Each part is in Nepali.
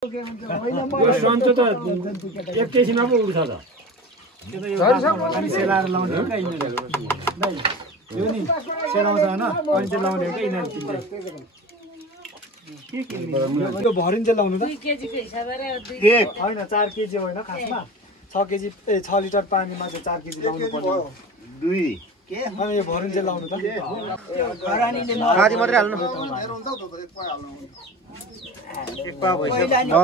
यो सन्च त एक केजीमा पो उठ्छ त अनि सेलाएर लाउने हो क्या यिनीहरू यो नि सेलाउँछ होइन अनि चाहिँ लाउने हो क्या यिनीहरू तिनले के किन्ने यो भरिन्छ लाउनु त 2 केजीको हिसाबले होइन 4 केजी होइन खासमा 6 केजी 6 लिटर पानीमा चाहिँ 4 केजी लाउनु पर्छ 2 के अनि यो भरिन्छ लाउनु त खरानीले आधी मात्रै हाल्नु एक पा भइसक्यो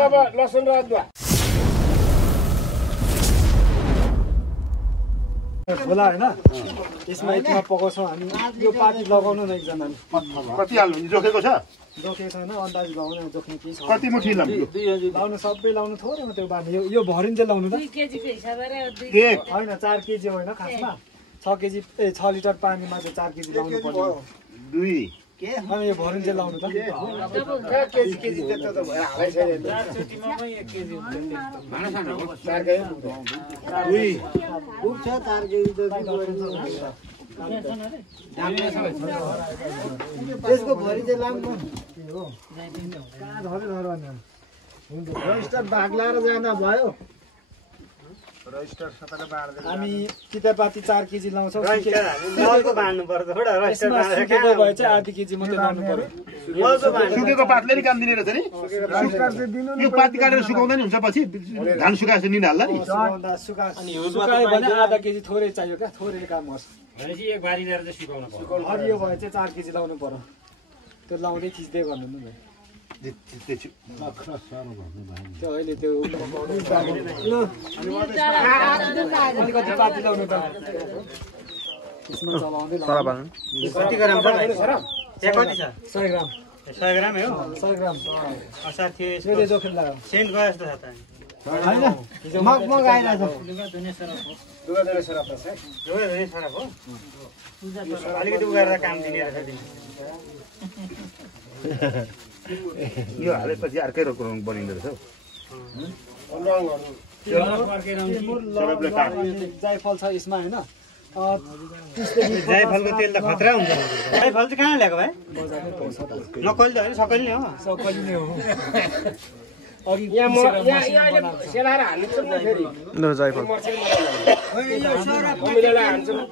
अब लसुन र अदुवा होला हैन यसमा यतिमा पकाउँछौँ हामी यो पाती लगाउनु न एकजनाले कति हाल्नु जोखेको छ जोखेको छैन अन्दाज लगाउनु जोख्ने के छ कति मुठी लाउनु सबै लाउनु थोरै मात्रै बार्ने यो भरिन चाहिँ लाउनु त 2 केजीको हिसाबले हैन 4 केजी होइन खासमा 6 केजी 6 लिटर पानीमा चाहिँ 4 केजी लाउनु पर्छ 2 के अनि यो भरिन चाहिँ लाउनु त केजी केजी त्यता त भएर हालै छैन 4 चोटीमा पनि 1 केजी हुन्छ भाँडा सानो 4 केजी उठ्छ 4 केजी त त्यसको भरि चाहिँ लाउनु कहाँ धरे धर हुन्छ रजिस्टर भाग लाएर जाँदा भयो रजिस्टर सबैले बाँड्दै हामी कितापाती 4 केजी लाउँछौँ रजिस्टर हामी मलको बाँड्नु पर्छ थोडा रजिस्टर बाँडेर के भयो चाहिँ आधी केजी मात्रै लाउनु पर्यो मलको बाँड्नु सुकेको पातले नि काम दिने रहेछ नि रजिस्टर चाहिँ दिनु यो पात काटेर सुकाउँदा नि हुन्छ पछि धान सुकाएपछि निन हाल्ला नि सुकायो भने आधा केजी थोरै चाहियो क्या थोरै काम गर्छ भनेपछि एक बारी ल्याएर चाहिँ सुकाउनु पर्यो हरियो भयो चाहिँ 4 केजी लाउनु पर्यो त्यो लाउँदै थिच्दै गर्नु न भाइ त्यो अहिले त्यो अलिकति पाती लाउनु त कति ग्राम कति छ 100 ग्राम 100 ग्राम हो 100 ग्राम साथी यसले जोखिम लाग्यो सेन्ट गयो जस्तो छ त हैन मग आइरहेछ दुगा दुगा सरफ छ दुगा दुगा सरफ हो अलिकति उगाएर काम दिने रहेछ यो हालेपछि अर्कै रङ बनिँदो रहेछ जायफल छ यसमा हैन जायफलको तेल त खतरा हुन्छ जायफल चाहिँ कहाँ ल्याएको भाइ नक्कली त होइन सकली नै हो सकली नै हो अघि यहाँ सेलाएर हाल्नु नि फेरि न जायफल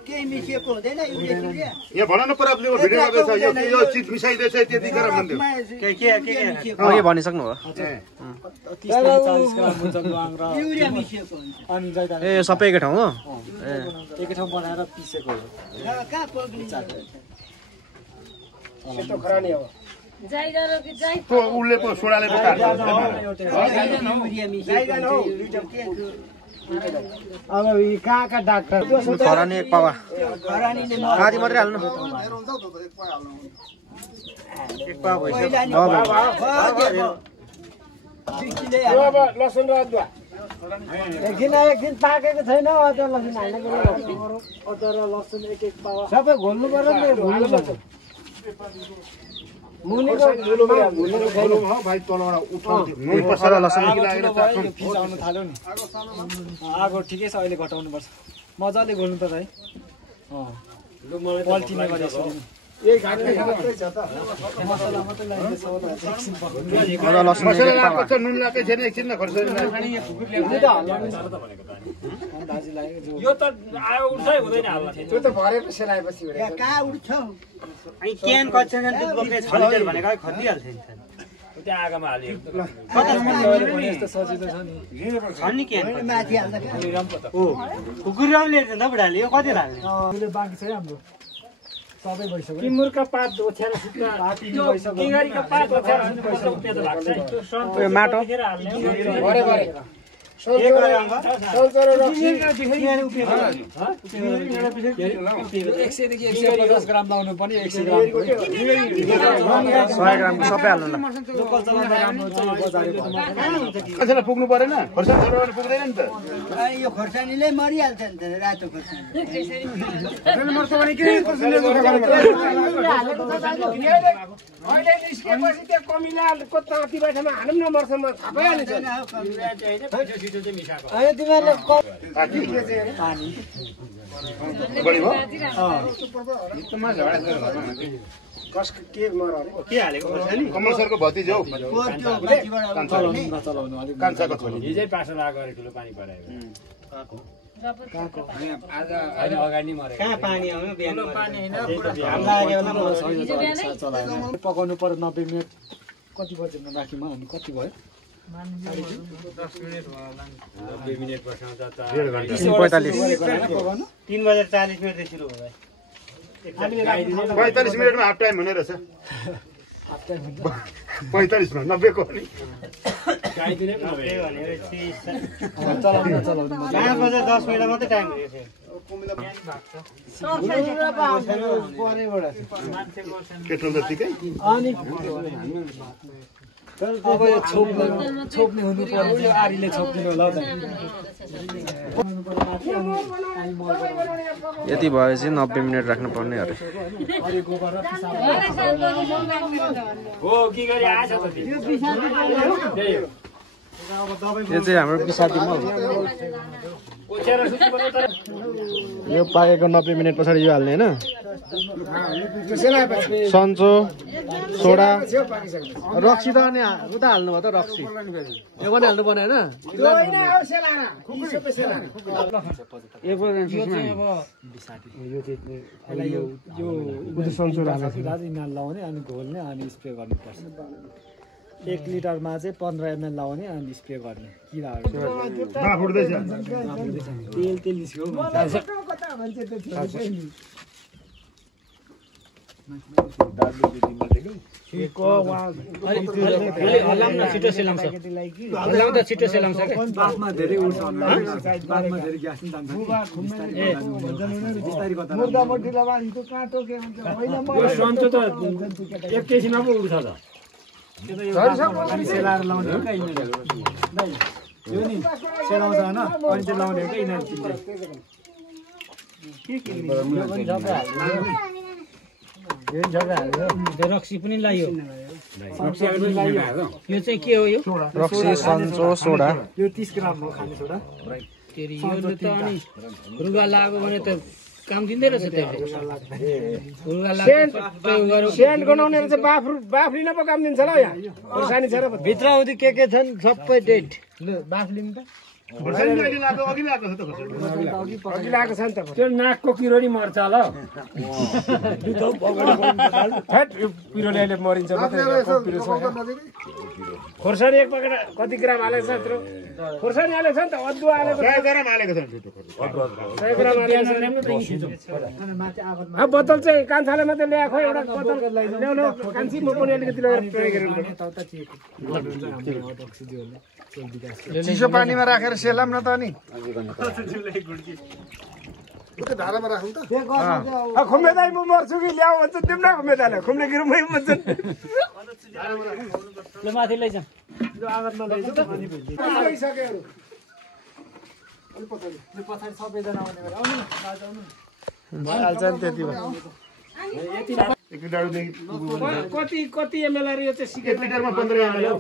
केही मिसिएको हुँदैन यो भन न पर आपले भिडियो गर्दैछ यो चीज मिसाइदैछ त्यति गरेर भन्दियो के यो भनिसक्नु हो 30-40 ग्राम हुन्छ ल्वाङ र युरिया मिसिएको हुन्छ अनि जाइदा ए सबै एकै ठाउँ हो एकै ठाउँ बनाएर पिसेको हो कहाँ पग्लिन्छ सेतो खरानी हो जाइदारो कि जाइ तो उले पो सोडाले पो काट्छ युरिया मिसिएको अब कहाँ डाक्टर खरानी एक पावा खरानीले आधी मात्रै हाल्नु एक पावा भइसक्यो अब लसुन र अदुवा एकदिन पाकेको छैन अदुवा लसुन हाल्नु अदुवा र लसुन एक पावा सबै घोल्नु पर्यो नि भुल्नु पर्छ मुनिको भुल्नु हो भाइ तलबाट उठाउँथ्यो नुन मसला लसुन लागेर फिजाउनु थाल्यो नि आगो ठिकै छ अहिले घटाउनु पर्छ मजाले घोल्नु पर्छ है पल्टिने गरेको यही घाटले मात्रै छ त मसला मात्रै लाग्दैछ एकछिन पकाउनु लसुन लगाएको छ नुन लगाएको छैन एकछिन न खर्सानी यो त आयो उठ्दै हुँदैन हाल्ला त्यो त भरेको सेलाएपछि हो कहाँ उठ्छ अनि क्यान कच्चा दुध बोक्ने छ लिटर भनेको खतिहाल्छ नि त्यहाँ आगामा हाल्यो यस्तो सजिलो छ नि क्यान माथि हाल्दा ओ कुकुरराम ल्याएर त बुढाले यो कति हाल्ने अहिले बाँकी छ हाम्रो सबै भइसक्यो किमुरका पात ओछ्याएर सुत्न किगारीका पात ओछ्याएर सुत्न पेट लाग्छ त्यो माटो गरे गरे सोल्जर र 100 देखि 150 ग्राम लाउनु पनि 100 ग्राम 100 ग्राम सबै हाल्नु ल लोकल चलाउँदा राम्रो चाहिँ बजारको कसैले पुग्नु परेन खर्सानी छोडेर पुग्दैन नि त यो खर्सानीले मरिहाल्छ नि त रातो खर्सानी त्यसले मर्छ भने के कसैले दुःख गर्नु अहिले निस्केपछि त्यो कमिलाको ताती बैठामा हालौँ न मर्छमा थाहा भइहाल्छ अरे तिमीहरुले पानी बढी भयो एकदमै झगडा कसको के मर के हालेको खोर्सानी कमल सरको भतिज हौ कान्छाको छोरी हिजै पासो लागेको ठुलो पानी परेको आज अगाडि मरेको कहाँ पानी आउनु बिहान पानी हैन पकाउनु पर्यो 90 मिनेट कति बजेमा राखिमा अनि कति भयो 10 मिनेट भयो 2 मिनेट बसाउँदा त 3 बजेर 40 मिनेट सुरु भयो 45 मिनेटमा हाफ टाइम हुने रहेछ 45 मा 90 को नि गाइदिने पनि त्यही भनेर चलाउनु 5 बजे 10 मिनेट मात्रै टाइम दिएको पेट्रोल जतिकै अनि अब यो छोप्ने हुनु पर्यो आरीले छोप्दिनु होला यति भएपछि 90 मिनेट राख्नु पर्ने अरे हो के गरी आछ त त्यही हो यो चाहिँ हाम्रो पिसादी मल यो पाकेको 90 मिनेट पछाडि यो हाल्ने हैन सन्चो सोडा रक्सी त अनि उता हाल्नु भयो त रक्सी यो पनि हाल्नु पर्ने हैन सन्चो यिनीहरू लाउने अनि घोल्ने अनि स्प्रे गर्नुपर्छ 1 लिटरमा चाहिँ 15 ml लाउने अनि स्प्रे गर्ने किराहरू फुट्दैछ तेल निस्क्यो छिटो सेलाउँछ लाउँदा छिटो सेलाउँछ के बाफमा धेरै उठ्छ बाफमा धेरै ग्यास नि जान्छ यो सन्चो त एकैछिनमा पो उठ्छ त सेलाएर लाउने हो क्या यिनीहरू यो नि सेलाउँछ होइन अनि चाहिँ लाउने हो क्या यिनीहरू रक्सी पनि लायो यो चाहिँ के हो यो रक्सी सन्चो सोडा यो 30 ग्राम हो खाने सोडा के अरे यो त अनि रुगा लाग्यो भने त काम दिँदै रहेछ त्यसले रुगा लाग्यो सेन्ट गनाउने रहेछ बाफ्रिन पो काम दिन्छ ल यहाँ खोर्सानी छ र भित्र आउँदै के छन् सबै डेट बाफ लिनु त खोर्सानी अहिले लाग्यो अघि लाग्यो त खोर्सानी अघि लागेको छ नि त त्यो नाकको किरो नि मर्छ ल पिरोले अहिले मरिन्छ खोर्सानी एक पकेट कति ग्राम हालेको छ यत्रो खोर्सानी हालेको छ नि त अदुवा हालेको 100 ग्राम हालेको छ 100 ग्राम हालेको छ बोतल चाहिँ कान्छाले मात्रै ल्याएको एउटा बोतल ल्याउनु कान्छी म पनि अलिकति लगेर प्रयोग गर्नु चिसो पानीमा राखेर सेलाम न त अनि ढाडामा राख्नु त खुम्बेदाई म मर्छु कि ल्याऊ भन्छ तिम्रो खुम्बेदाईलाई खुम्ने गिरुमै भन्छन् ल माथि लैजाऊ पछाडि सबैजना आउने गरी आउनु हाल्छ नि त्यति भयो एक लिटरदेखि कति एमएल अरे यो चाहिँ सिके 1 लिटरमा 15 ml हो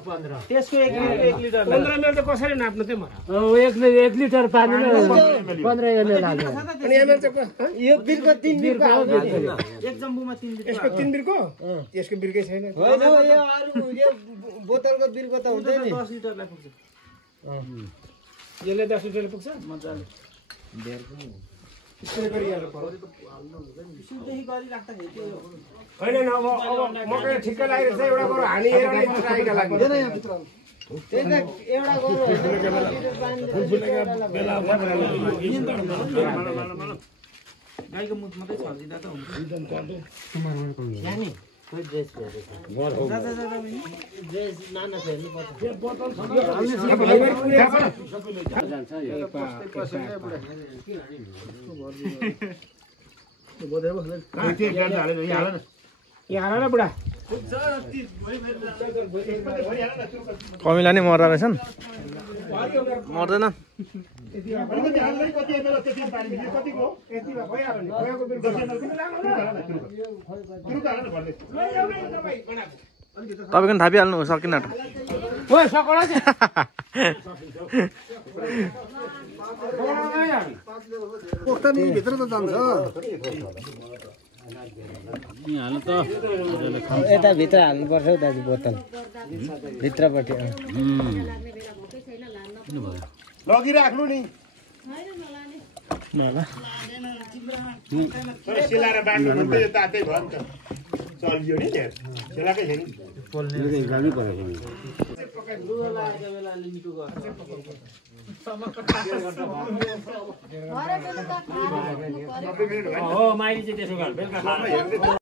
त्यसको 1 लिटर 15 एमएल त कसरी नाप्नु त्यो मलाई 1 लिटर पानीमा 15 ml हाल्नु अनि एमएल चाहिँ यो बिरको 3 बिरको एक जम्बुमा 3 लिटर यसको 3 बिरको यसको बिरकै छैन होइन यो अरु यो बोतलको बिरको त हुँदैन नि 10 लिटरलाई पुग्छ यसले 10 लिटरले पुग्छ मजाले होइन अब मकै ठिक्कै लागेको छ एउटा गएर हानी ट्राईका लागि त्यही त एउटा गरो गाईको मुख मात्रै छर्दिँदा त हुन्छ यानी कोही ड्रेस ड्रेस नाना हेर्नु पर्छ यहाँ हाल न बुढा कमिला नै मर्दा रहेछन् मर्दैन अलिकति हाल्दै कति ml त्यति पानी भित्र कतिको यति भए भइहाल्यो नि गएको बिल 10 ml किन हाल्नु पर्ने तपाईँ पनि थापिहाल्नु सकिन पोख्ता नि भित्र त जान्छ यता भित्र हाल्नुपर्छ हौ दाजु बोतल भित्रपट्टि लगिराख्नु नि ल तर सिलाएर बाँड्नु भने त यो तातै भयो नि त चलियो नि त्यहाँ सेलाकै थियो नि हो माइली चाहिँ त्यसो गर्छ बेलुका